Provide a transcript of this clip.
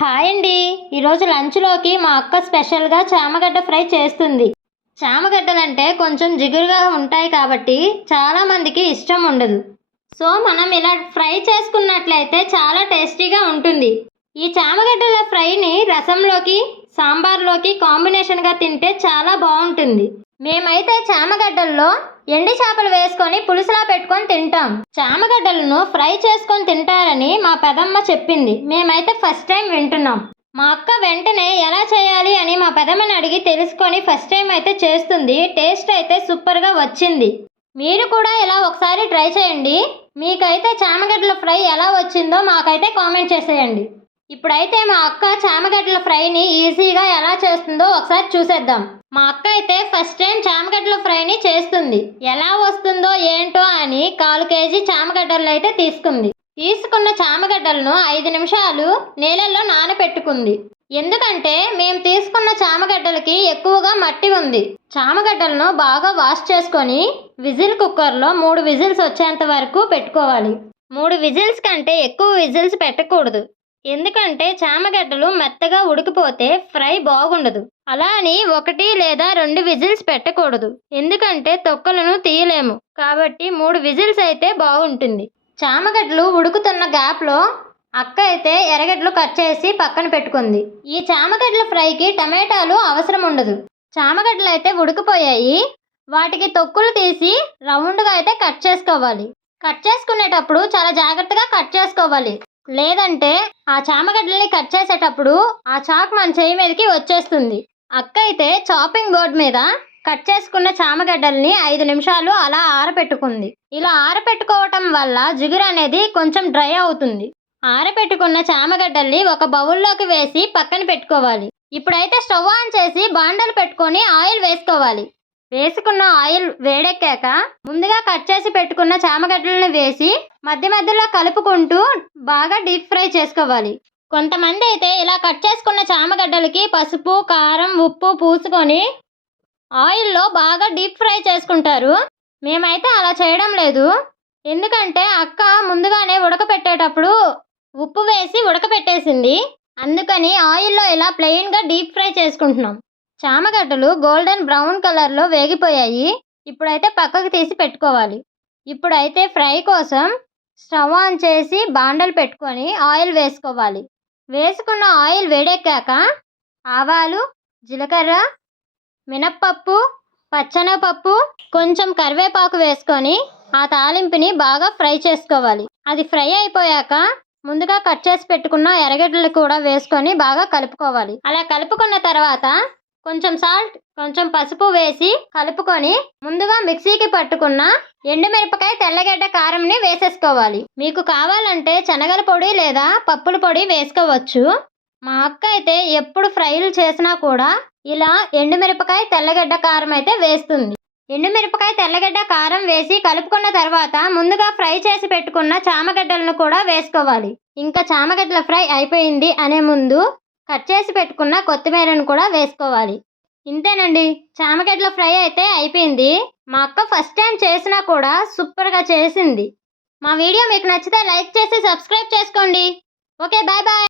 Hi అండి. ఈరోజు లంచ్లోకి మా అక్క స్పెషల్గా చామగడ్డ ఫ్రై చేస్తుంది. చామగడ్డలంటే కొంచెం జిగురుగా ఉంటాయి కాబట్టి చాలామందికి ఇష్టం ఉండదు. సో మనం ఇలా ఫ్రై చేసుకున్నట్లయితే చాలా టేస్టీగా ఉంటుంది. ఈ చామగడ్డల ఫ్రైని రసంలోకి, సాంబార్లోకి కాంబినేషన్గా తింటే చాలా బాగుంటుంది. మేమైతే చామగడ్డల్లో ఎండి చేపలు వేసుకొని పులుసులా పెట్టుకొని తింటాం. చామగడ్డలను ఫ్రై చేసుకొని తింటారని మా పెదమ్మ చెప్పింది. మేమైతే ఫస్ట్ టైం వింటున్నాం. మా అక్క వెంటనే ఎలా చేయాలి అని మా పెదమ్మని అడిగి తెలుసుకొని ఫస్ట్ టైం అయితే చేస్తుంది. టేస్ట్ అయితే సూపర్గా వచ్చింది. మీరు కూడా ఇలా ఒకసారి ట్రై చేయండి. మీకైతే చామగడ్డల ఫ్రై ఎలా వచ్చిందో మాకైతే కామెంట్ చేసేయండి. ఇప్పుడైతే మా అక్క చామగడ్డల ఫ్రైని ఈజీగా ఎలా చేస్తుందో ఒకసారి చూసేద్దాం. మా అక్క అయితే ఫస్ట్ టైం చామగడ్డల ఫ్రైని చేస్తుంది. ఎలా వస్తుందో ఏంటో అని 1/4 కేజీ చామగడ్డలు అయితే తీసుకున్న చామగడ్డలను 5 నిమిషాలు నీళ్ళల్లో నానబెట్టుకుంది. ఎందుకంటే మేము తీసుకున్న చామగడ్డలకి ఎక్కువగా మట్టి ఉంది. చామగడ్డలను బాగా వాష్ చేసుకొని విజిల్ కుక్కర్లో 3 విజిల్స్ వచ్చేంత వరకు పెట్టుకోవాలి. 3 విజిల్స్ కంటే ఎక్కువ విజిల్స్ పెట్టకూడదు. ఎందుకంటే చామగడ్డలు మెత్తగా ఉడికిపోతే ఫ్రై బాగుండదు. అలా అని 1 లేదా 2 విజిల్స్ పెట్టకూడదు. ఎందుకంటే తొక్కలను తీయలేము. కాబట్టి 3 విజిల్స్ అయితే బాగుంటుంది. చామగడ్డలు ఉడుకుతున్న గ్యాప్లో అక్క అయితే ఎర్రగడ్డలు కట్ చేసి పక్కన పెట్టుకుంది. ఈ చామగడ్డల ఫ్రైకి టమాటాలు అవసరం ఉండదు. చామగడ్డలు అయితే ఉడికిపోయాయి. వాటికి తొక్కులు తీసి రౌండ్గా అయితే కట్ చేసుకోవాలి. కట్ చేసుకునేటప్పుడు చాలా జాగ్రత్తగా కట్ చేసుకోవాలి. లేదంటే ఆ చామగడ్డల్ని కట్ చేసేటప్పుడు ఆ చాక్ మన చేయి మీదకి వచ్చేస్తుంది. అక్క అయితే చాపింగ్ బోర్డ్ మీద కట్ చేసుకున్న చామగడ్డల్ని 5 నిమిషాలు అలా ఆరబెట్టుకుంది. ఇలా ఆరబెట్టుకోవటం వల్ల జిగురు అనేది కొంచెం డ్రై అవుతుంది. ఆరబెట్టుకున్న చామగడ్డల్ని ఒక బౌల్లోకి వేసి పక్కన పెట్టుకోవాలి. ఇప్పుడైతే స్టవ్ ఆన్ చేసి బాండలు పెట్టుకొని ఆయిల్ వేసుకోవాలి. వేసుకున్న ఆయిల్ వేడెక్కాక ముందుగా కట్ చేసి పెట్టుకున్న చామగడ్డలను వేసి మధ్య మధ్యలో కలుపుకుంటూ బాగా డీప్ ఫ్రై చేసుకోవాలి. కొంతమంది అయితే ఇలా కట్ చేసుకున్న చామగడ్డలకి పసుపు, కారం, ఉప్పు పూసుకొని ఆయిల్లో బాగా డీప్ ఫ్రై చేసుకుంటారు. మేమైతే అలా చేయడం లేదు. ఎందుకంటే అక్క ముందుగానే ఉడకపెట్టేటప్పుడు ఉప్పు వేసి ఉడకపెట్టేసింది. అందుకని ఆయిల్లో ఇలా ప్లెయిన్గా డీప్ ఫ్రై చేసుకుంటున్నాం. చామగడ్డలు గోల్డెన్ బ్రౌన్ కలర్లో వేగిపోయాయి. ఇప్పుడైతే పక్కకు తీసి పెట్టుకోవాలి. ఇప్పుడైతే ఫ్రై కోసం స్టవ్ ఆన్ చేసి బాండలు పెట్టుకొని ఆయిల్ వేసుకోవాలి. వేసుకున్న ఆయిల్ వేడెక్కాక ఆవాలు, జీలకర్ర, మినప్పప్పు, పచ్చెనగపప్పు, కొంచెం కరివేపాకు వేసుకొని ఆ తాలింపుని బాగా ఫ్రై చేసుకోవాలి. అది ఫ్రై అయిపోయాక ముందుగా కట్ చేసి పెట్టుకున్న ఎర్రగడ్డలు కూడా వేసుకొని బాగా కలుపుకోవాలి. అలా కలుపుకున్న తర్వాత కొంచెం సాల్ట్, కొంచెం పసుపు వేసి కలుపుకొని ముందుగా మిక్సీకి పట్టుకున్న ఎండుమిరపకాయ, తెల్లగడ్డ, కారంని వేసేసుకోవాలి. మీకు కావాలంటే శనగల పొడి లేదా పప్పుల పొడి వేసుకోవచ్చు. మా అక్క అయితే ఎప్పుడు ఫ్రైలు చేసినా కూడా ఇలా ఎండుమిరపకాయ, తెల్లగడ్డ, కారం అయితే వేస్తుంది. ఎండుమిరపకాయ, తెల్లగడ్డ, కారం వేసి కలుపుకున్న తర్వాత ముందుగా ఫ్రై చేసి పెట్టుకున్న చామగడ్డలను కూడా వేసుకోవాలి. ఇంకా చామగడ్డల ఫ్రై అయిపోయింది అనే ముందు కట్ చేసి పెట్టుకున్న కొత్తిమీరను కూడా వేసుకోవాలి. ఇంతేనండి, చామగడ్డల ఫ్రై అయితే అయిపోయింది. మా అక్క ఫస్ట్ టైం చేసినా కూడా సూపర్గా చేసింది. మా వీడియో మీకు నచ్చితే లైక్ చేసి సబ్స్క్రైబ్ చేసుకోండి. Okay, bye bye.